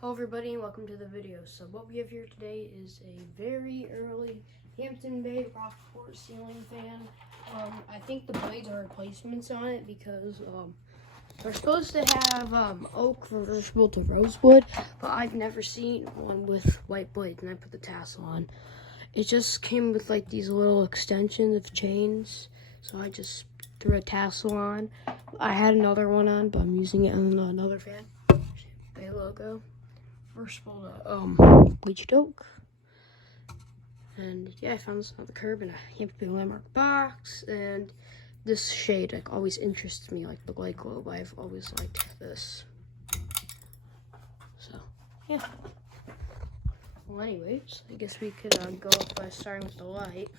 Hello everybody and welcome to the video. So what we have here today is a very early Hampton Bay rockport ceiling fan. I think the blades are replacements on it because they're supposed to have oak reversible to rosewood, but I've never seen one with white blades, and I put the tassel on. It just came with like these little extensions of chains, so I just threw a tassel on. I had another one on, but I'm using it on another fan. Bay logo. Reversible to bleached oak. And yeah, I found this on the curb in a Hampton Bay Landmark box, and this shade like always interests me, like the light globe. I've always liked this. So yeah. Well, anyways, I guess we could go up by starting with the light.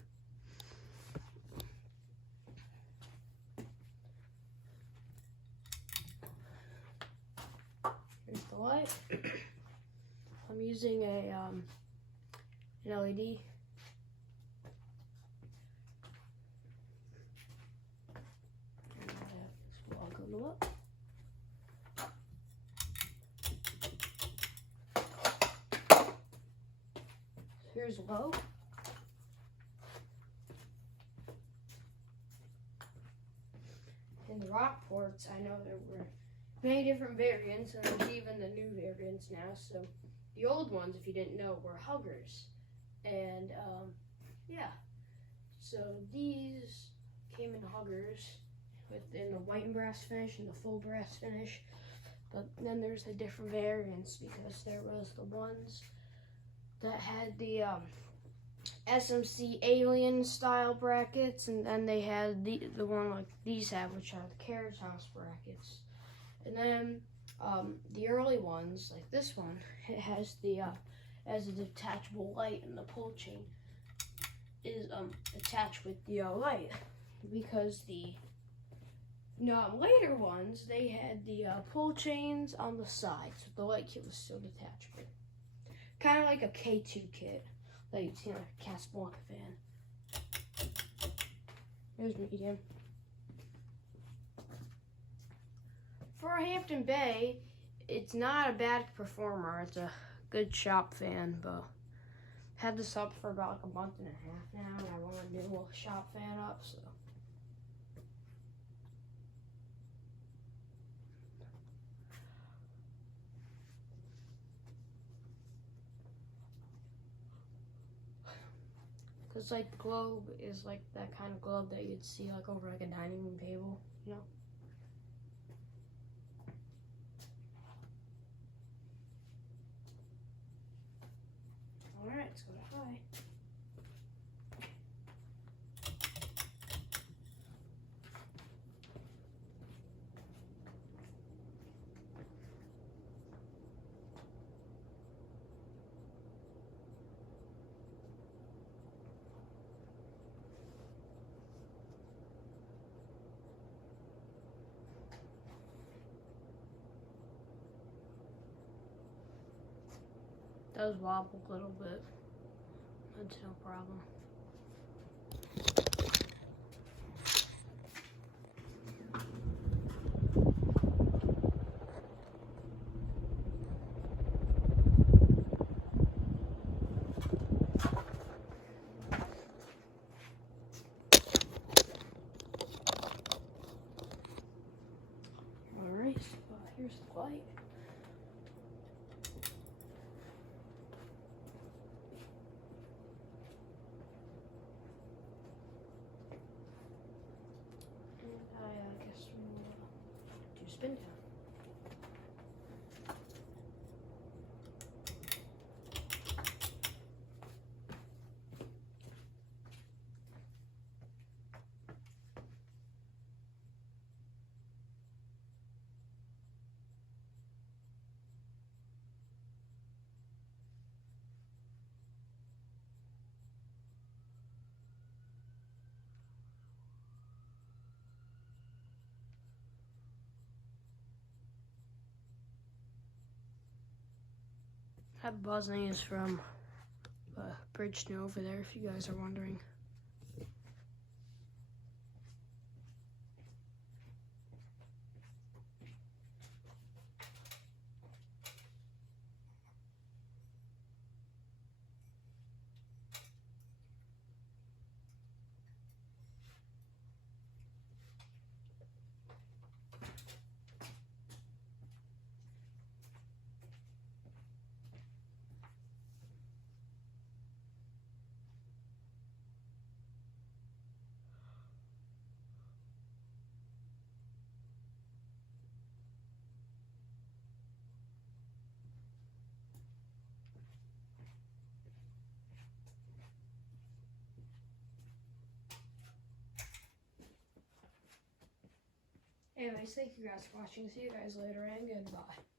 Here's the light. I'm using an LED. This will all go up. Here's low. In the rockports, I know there were many different variants, and there's even the new variants now. So the old ones, if you didn't know, were huggers. And yeah, so these came in huggers in the white and brass finish and the full brass finish. But then there's the different variants because there was the ones that had the SMC alien style brackets, and then they had the one like these have, which are the Carriage House brackets. And then the early ones, like this one, it has the as a detachable light, and the pull chain is attached with the light, because the later ones, they had the pull chains on the side, so the light kit was still detachable. Kind of like a K2 kit, like you'd see on a Casablanca fan. Here's medium. For a Hampton Bay, it's not a bad performer. It's a good shop fan, but I've had this up for about like a month and a half now, and I want a new shop fan up, so. Because like the globe is like that kind of globe that you'd see like over like a dining room table, you know? Alright, let's go to high. Does wobble a little bit. That's no problem. Alright, so here's the light. I guess we'll do spin down. That buzzing is from bridge snow over there, if you guys are wondering. Anyways, thank you guys for watching. See you guys later, and goodbye.